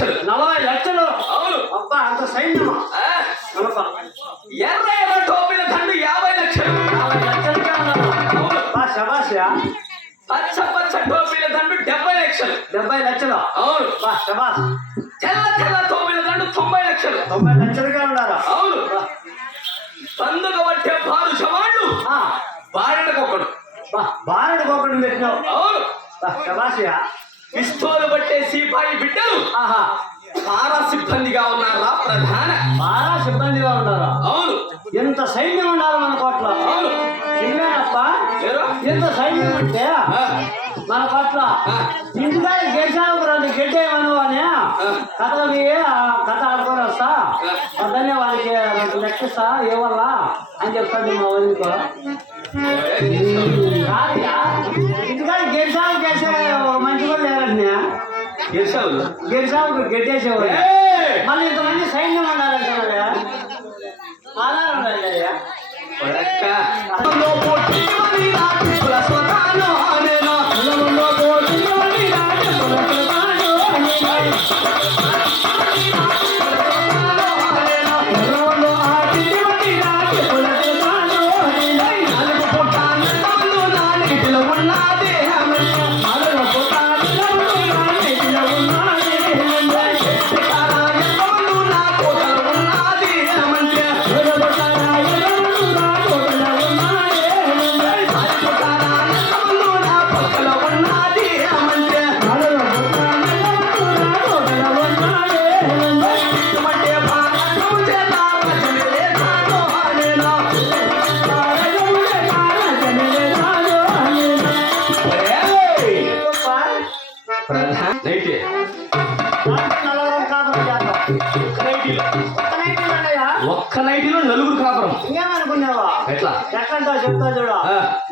లక్షలు. 40 లక్షలు. అవును. అబ్బా అంత సైన్యమా? ఎర్ర ఎర్ర టోపీల దండు 50 లక్షలు. 50 లక్షలకే ఉన్నారు. బా శబాష్. పచ్చ పచ్చ టోపీల దండు 70 లక్షలు. 70 లక్షలు. అవును. బా శబాష్. తెల్ల తెల్ల టోపీల దండు 90 లక్షలు. 90 లక్షలకే ఉన్నారు. అవును. పందుగ పట్టే పాలు సవాళ్ళు బారెడకొకడు. బా బారెడకొకడు పెట్టినావు. అవును. బా శబాష్. పిస్తోలు పట్టే సిపాయి బిడ్డలు ఆహా పారా సిబ్బందిగా ఉన్నారా ప్రధాన. బాగా సిబ్బందిగా ఉంటారా? అవును. ఎంత సైన్యం ఉండాలి మన పట్ల. అవును. నిజమేనప్ప. ఎంత సైన్యం అంటే మన పట్ల ఇంటిగా గెలిచావు రండి గెడ్డేయమను అని కథలకి కథ ఆడుకొని వస్తా పొద్దున్నే వాళ్ళకి లెక్కిస్తా ఏవల్ల అని చెప్తాను మా వదిలికో. ఇంటిగా గెలిచావు గెలిచే మంచి కూడా లేరండి. గెలిచావు గెడ్డేసేవాడు. మళ్ళీ ఇంతమంది సైన్యం ఉండాలంటున్నారా? ఆధారం ఉండాలి. ఒక్క నైటీలో 4 కాపురం. ఇంకేమనుకున్నావా? ఎట్లా ఎట్లంటో చెప్తా చూడు.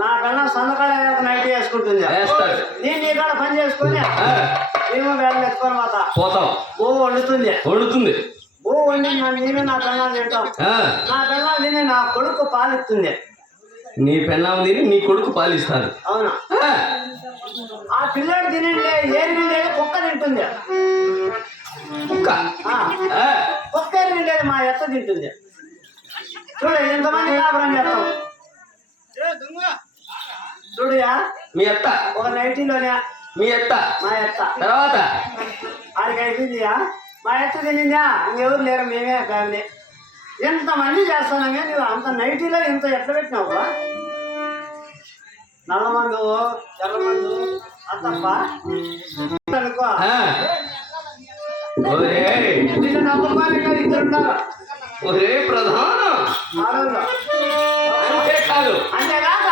నా కన్నా సందకాడ నైటీ వేసుకుంటుంది. నేను నీ కాడ పని చేసుకుని నేను వేళ ఎత్తుకొని పోతాం. బో వండుతుంది. బో వండి నేను నా కన్నా తింటాం. నా కన్నా తిని నా కొడుకు పాలిస్తుంది. నీ పెళ్ళాం తిని నీ కొడుకు పాలిస్తారు. అవునా? ఆ పిల్లడు తినండి ఏరి నిండేది కుక్క తింటుంది. కుక్క ఏరి నిండేది మా ఎత్త తింటుంది. చూడు ఎంతమంది కాపురం చేస్తాం. చూడుయా మీ అత్త ఒక నైటీలోనే మీ అత్త మా ఎత్త తర్వాత ఆడికి అయిపోయిందియా. మా ఎత్త తినిందా ఇంకెవరు లేరు మేమే ఫ్యామిలీ. ఎంతమంది చేస్తున్నామే నువ్వు అంత నైటీలో ఇంత ఎట్లా పెట్టినావు? నల్లమందు తెల్లమందు అత్తప్ప అనుకో. నిన్న నమ్మకాలు ఇద్దరున్నారు. ఒరే ప్రధాన ఆడోళ్ళు అంతేకాదు అంతేకాక